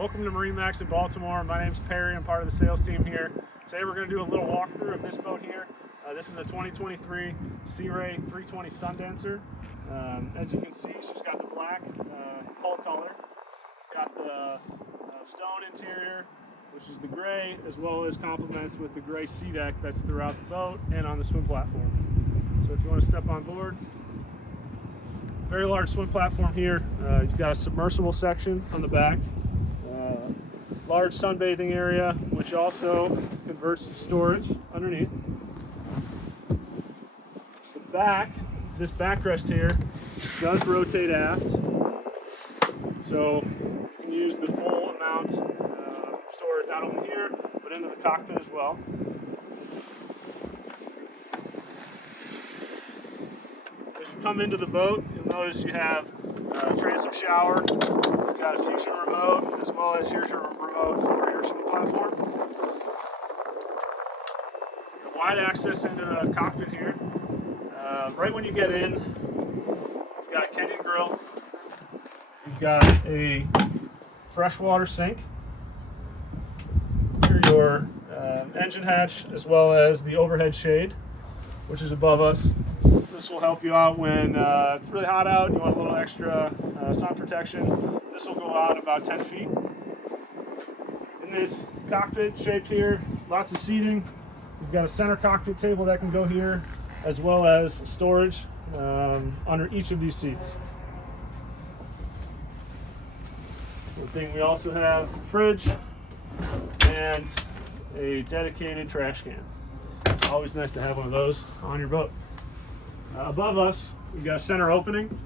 Welcome to MarineMax in Baltimore. My name's Perry. I'm part of the sales team here. Today we're going to do a little walkthrough of this boat here. This is a 2023 Sea Ray 320 Sundancer. As you can see, she's got the black hull color, got the stone interior, which is the gray, as well as complements with the gray sea deck that's throughout the boat and on the swim platform. So if you want to step on board, very large swim platform here. You've got a submersible section on the back. Large sunbathing area, which also converts to storage underneath. The back, this backrest here, does rotate aft. So you can use the full amount of storage not only here, but into the cockpit as well. As you come into the boat, you'll notice you have a transom shower. You've got a fusion remote, as well as here's your remote for your swim platform. Wide access into the cockpit here. Right when you get in, you've got a Kenyan grill. You've got a freshwater sink. Here your engine hatch, as well as the overhead shade, which is above us. This will help you out when it's really hot out and you want a little extra sun protection. This will go out about 10 feet. In this cockpit shaped here, lots of seating. You've got a center cockpit table that can go here, as well as storage under each of these seats. One thing, we also have a fridge and a dedicated trash can. Always nice to have one of those on your boat. Above us, we've got a center opening.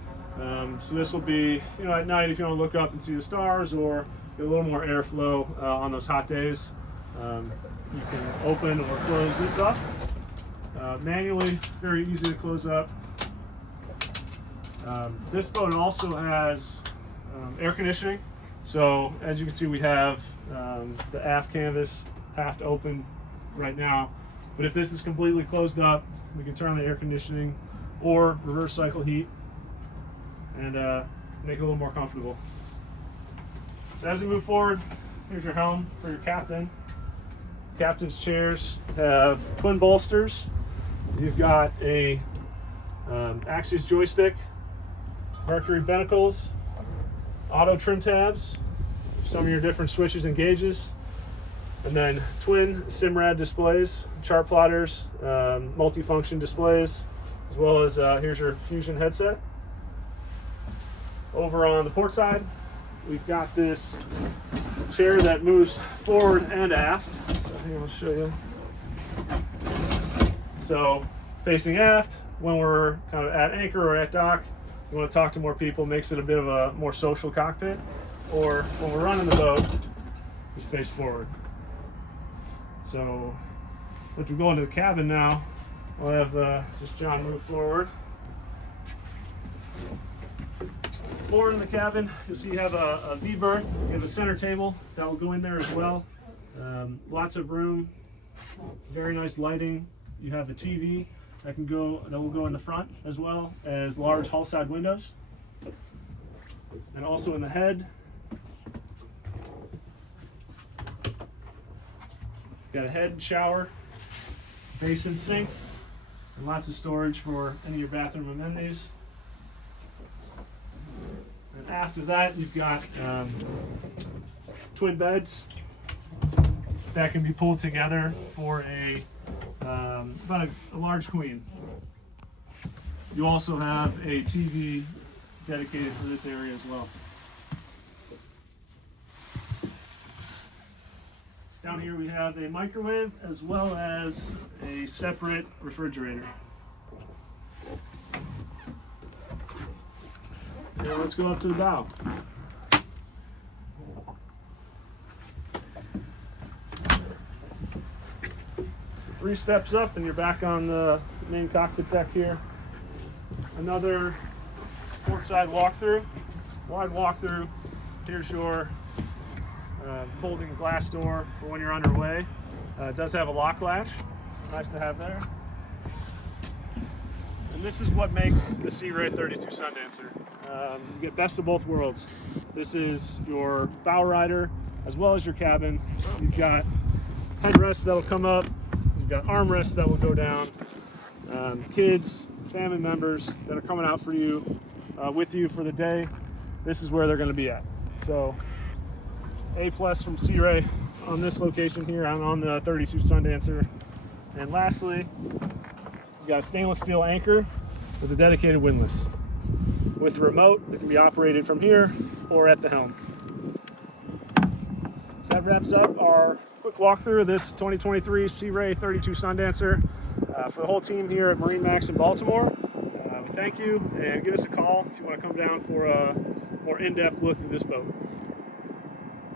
So this will be, at night if you want to look up and see the stars or get a little more airflow on those hot days. You can open or close this up. Manually, very easy to close up. This boat also has air conditioning. So as you can see, we have the aft canvas half open right now. But if this is completely closed up, we can turn on the air conditioning or reverse cycle heat and make it a little more comfortable. So as we move forward, here's your helm for your captain. Captain's chairs have twin bolsters. You've got a Axios joystick, Mercury binnacles, auto trim tabs, some of your different switches and gauges, and then twin Simrad displays, chart plotters, multifunction displays, as well as here's your Fusion headset. Over on the port side, we've got this chair that moves forward and aft. So here, I'll show you. So facing aft, when we're kind of at anchor or at dock, you want to talk to more people, makes it a bit of a more social cockpit. Or when we're running the boat, just face forward. So if we go into the cabin now, we'll have just John move forward. Forward in the cabin, you'll see you have a V-berth. You have a center table that will go in there as well. Lots of room, very nice lighting. You have a TV that will go in the front, as well as large hull side windows. And also in the head, got a head shower, basin sink, and lots of storage for any of your bathroom amenities. And after that, you've got twin beds that can be pulled together for about a large queen. You also have a TV dedicated for this area as well. Down here we have a microwave as well as a separate refrigerator. Now let's go up to the bow. 3 steps up and you're back on the main cockpit deck here. Another port side walkthrough, wide walkthrough. Here's your folding glass door for when you're underway. It does have a lock latch, nice to have there. And this is what makes the Sea Ray 32 Sundancer. You get best of both worlds. This is your bow rider as well as your cabin. You've got headrests that'll come up. You've got armrests that will go down. Kids, family members that are coming out for you, with you for the day, this is where they're going to be at. So A+ from Sea Ray on this location here. I'm on the 32 Sundancer. And lastly, you got a stainless steel anchor with a dedicated windlass. With the remote, it can be operated from here or at the helm. So that wraps up our quick walkthrough of this 2023 Sea Ray 32 Sundancer. For the whole team here at MarineMax in Baltimore, we thank you, and give us a call if you want to come down for a more in-depth look at this boat.